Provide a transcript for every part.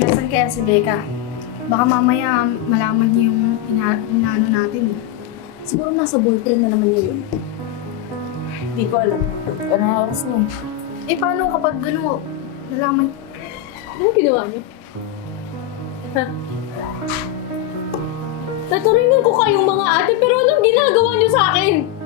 Nasaan kaya si Becca? Baka mamaya malaman niyo yung ina- inaano natin. eh. Siguro nasa boyfriend na naman niya yun. Hindi ko alam. Anong oras na eh? Paano kapag gano'n, nalaman Anong ginawa niyo? Ha? Naturingan ko kayong mga ate, pero anong ginagawa niyo sa akin?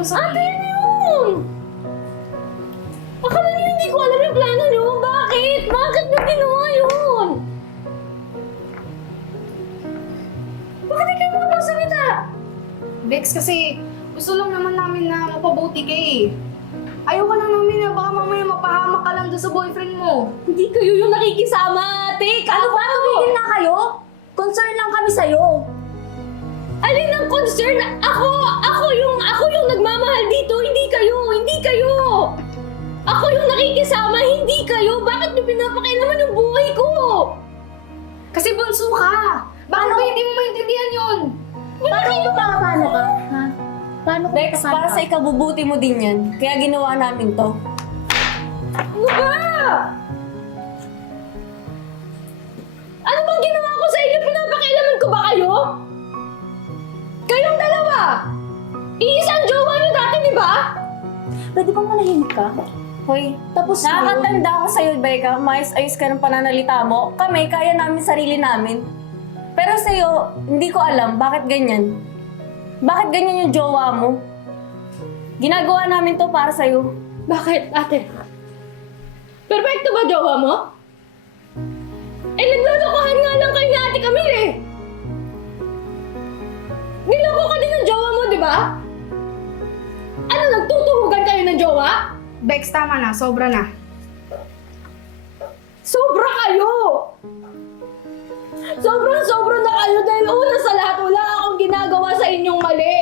Ibig mo Ate, ano yun? Akala niyo hindi ko alam yung plano niyo? Bakit? Bakit niyo ginawa yun? Bakit di kayo makapagsalita? Bex, kasi gusto lang naman namin na mapabuti ka eh. Ayoko lang namin na baka mamaya mapahamak ka lang doon sa boyfriend mo. Hindi kayo yung nakikisama, ate! Ano ba tumigil na kayo? Concern lang kami sa'yo. Concern? Ako! Ako yung, ako yung nagmamahal dito, hindi kayo! Hindi kayo! Ako yung nakikisama, hindi kayo! Bakit niyo pinapakailaman yung buhay ko? Kasi bunso ka! Bakit ba hindi mo maintindihan yun? Paano ko paano ka? Ha? Paano ko Dex, para sa ikabubuti mo din yan. Kaya ginawa namin to. Ano ba? Kayong dalawa! Iisang jowa niyo dati, di ba? Pwede bang manahimik ka? Hoy, Tapos nakakatanda ko sa'yo, Becca. Maayos-ayos ka ng pananalita mo. Kami, kaya namin sarili namin. Pero sa'yo, hindi ko alam bakit ganyan. Bakit ganyan yung jowa mo? Ginagawa namin to para sa'yo. Bakit, ate? Perfecto ba jowa mo? Eh, naglolokohan nga lang kayo ni Ate Camille eh! Ba? Ano, nagtutuhugan kayo ng jowa? Bex, tama na. Sobra na. Sobra kayo! Sobrang sobra na kayo dahil una sa lahat, wala akong ginagawa sa inyong mali.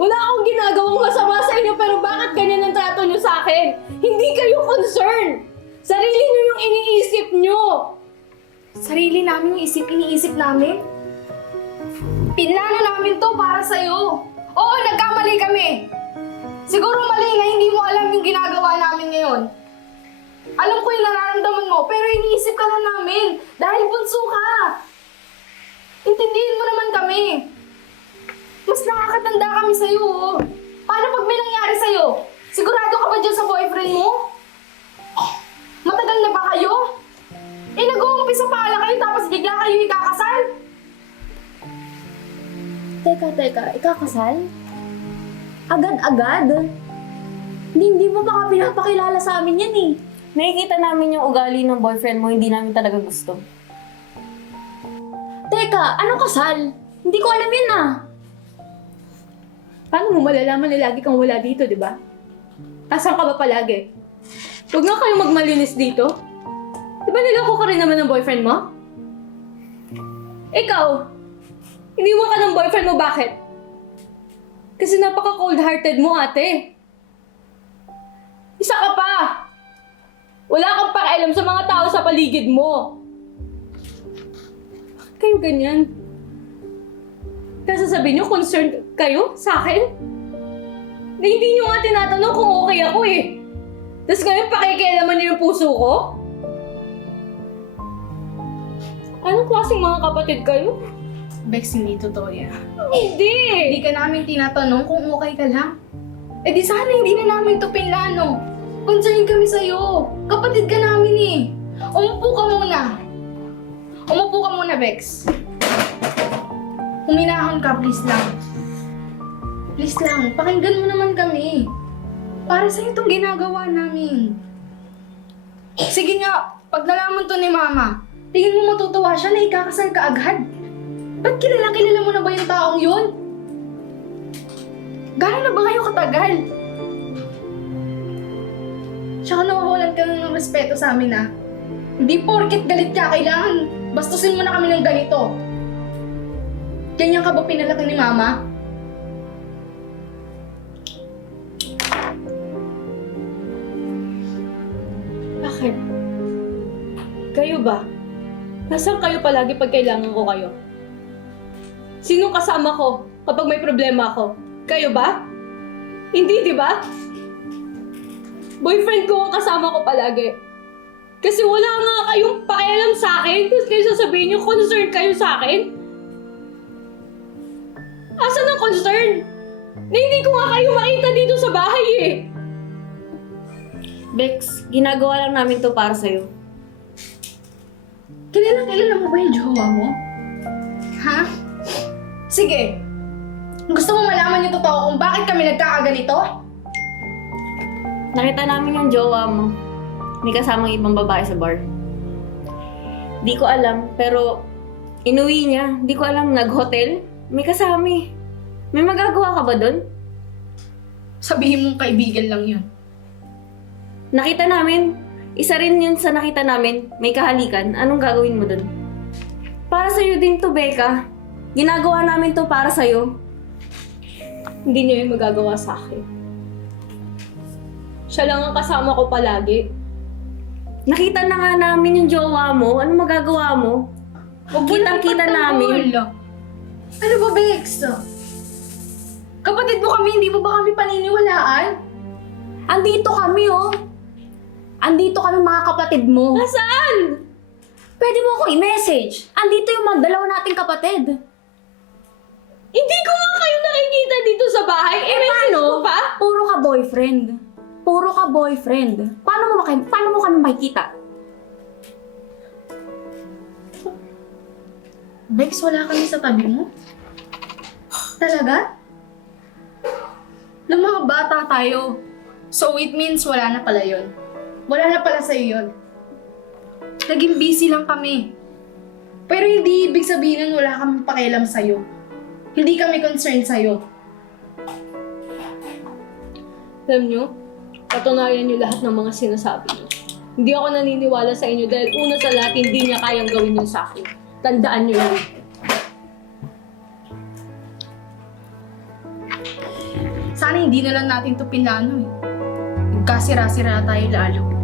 Wala akong ginagawang masama sa inyo pero bakit ganyan ang trato nyo sa akin? Hindi kayo concerned! Sarili nyo yung iniisip nyo! Sarili namin yung isip, iniisip namin. Pinlano namin to para sa'yo. Oo, nagkamali kami. Siguro mali na hindi mo alam yung ginagawa namin ngayon. Alam ko yung nararamdaman mo, pero iniisip ka lang namin dahil bunso ka. Intindihin mo naman kami. Mas nakakatanda kami sa'yo, oh. Paano pag may nangyari sa'yo? Sigurado ka ba dyan sa boyfriend mo? Matagal na ba kayo? Eh, nag-uumpisa pa lang kayo tapos bigla kayo ikakasal? Teka, teka, ikakasal? Agad-agad? Hindi, hindi mo pa nga pinapakilala sa amin yan eh. Nakikita namin yung ugali ng boyfriend mo, hindi namin talaga gusto. Teka, anong kasal? Hindi ko alam yan ah. Paano mo malalaman na lagi kang wala dito, di ba? Asan ka ba palagi? Huwag nga kayo magmalinis dito. Di ba niloko ka rin naman ng boyfriend mo? Ikaw, iniwan ka ng boyfriend mo bakit? Kasi napaka cold-hearted mo, ate. Isa ka pa! Wala kang pakialam sa mga tao sa paligid mo. Bakit kayo ganyan? Kasi sabihin niyo, concerned kayo sa akin? Na hindi niyo nga tinatanong kung okay ako eh. Tapos ngayon pakikialaman niyo yung puso ko? Anong klaseng mga kapatid kayo? Bex, hindi totoo yan. Hindi! Hindi ka namin tinatanong kung okay ka lang. Eh di sana hindi na namin to pinlano. Concern kami sa'yo. Kapatid ka namin eh. Umupo ka muna. Umupo ka muna, Bex. Huminahon ka, please lang. Please lang, pakinggan mo naman kami. Para sa'yo itong ginagawa namin. Sige nga, pag nalaman to ni Mama, tingin mo matutuwa siya na ikakasal ka agad. Ba't kilala-kilala mo na ba yung taong yun? Gano'n na ba kayo katagal? Tsaka nawawalan ka na ng respeto sa amin ah. Hindi porket galit ka, kailangan bastusin mo na kami ng ganito. Ganyan ka ba pinalaki ni Mama? Bakit? Kayo ba? Nasaan kayo palagi pag kailangan ko kayo? Sinong kasama ko kapag may problema ako? Kayo ba? Hindi, di ba? Boyfriend ko ang kasama ko palagi. Kasi wala nga kayong pakialam sa akin. Tapos kayo sasabihin niyo, concerned kayo sa akin. Asan ang concern? Na hindi ko nga kayo makita dito sa bahay eh. Bex, ginagawa lang namin to para sa'yo. Kilala kilala mo ba yung jowa mo? Ha? Sige. Gusto mo malaman yung totoo kung bakit kami nagkakaganito? Nakita namin yung jowa mo. May kasamang ibang babae sa bar. Di ko alam, pero inuwi niya. Di ko alam, nag-hotel. May kasama eh. May magagawa ka ba doon? Sabihin mong kaibigan lang yun. Nakita namin. Isa rin yun sa nakita namin. May kahalikan. Anong gagawin mo doon? Para sa'yo din to, Becca. Ginagawa namin to para sa'yo. Hindi niya yung magagawa sa akin. Siya lang ang kasama ko palagi. Nakita na nga namin yung jowa mo. Anong magagawa mo? Huwag mo Kitang-kita namin. Ano ba, Bex? Kapatid mo kami, hindi mo ba kami paniniwalaan? Andito kami, oh. Andito kami mga kapatid mo. Nasaan? Pwede mo akong i-message. Andito yung mga dalawa nating kapatid. Hindi ko nga kayo nakikita dito sa bahay. Eh, message paano? ko pa? Puro ka boyfriend. Puro ka boyfriend. Paano mo, maki- paano mo kami makikita? Bex, wala kami sa tabi mo? Talaga? Nung mga bata tayo. So it means wala na pala yun. Wala na pala sa'yo yun. Naging busy lang kami. Pero hindi ibig sabihin nun wala kami pakialam sa'yo. Hindi kami concerned sa'yo. Alam nyo, patunayan nyo lahat ng mga sinasabi nyo. Hindi ako naniniwala sa inyo dahil una sa lahat, hindi niya kayang gawin yun sa akin. Tandaan nyo yan. Sana hindi na lang natin to pinano eh. Magkasira-sira tayo lalo.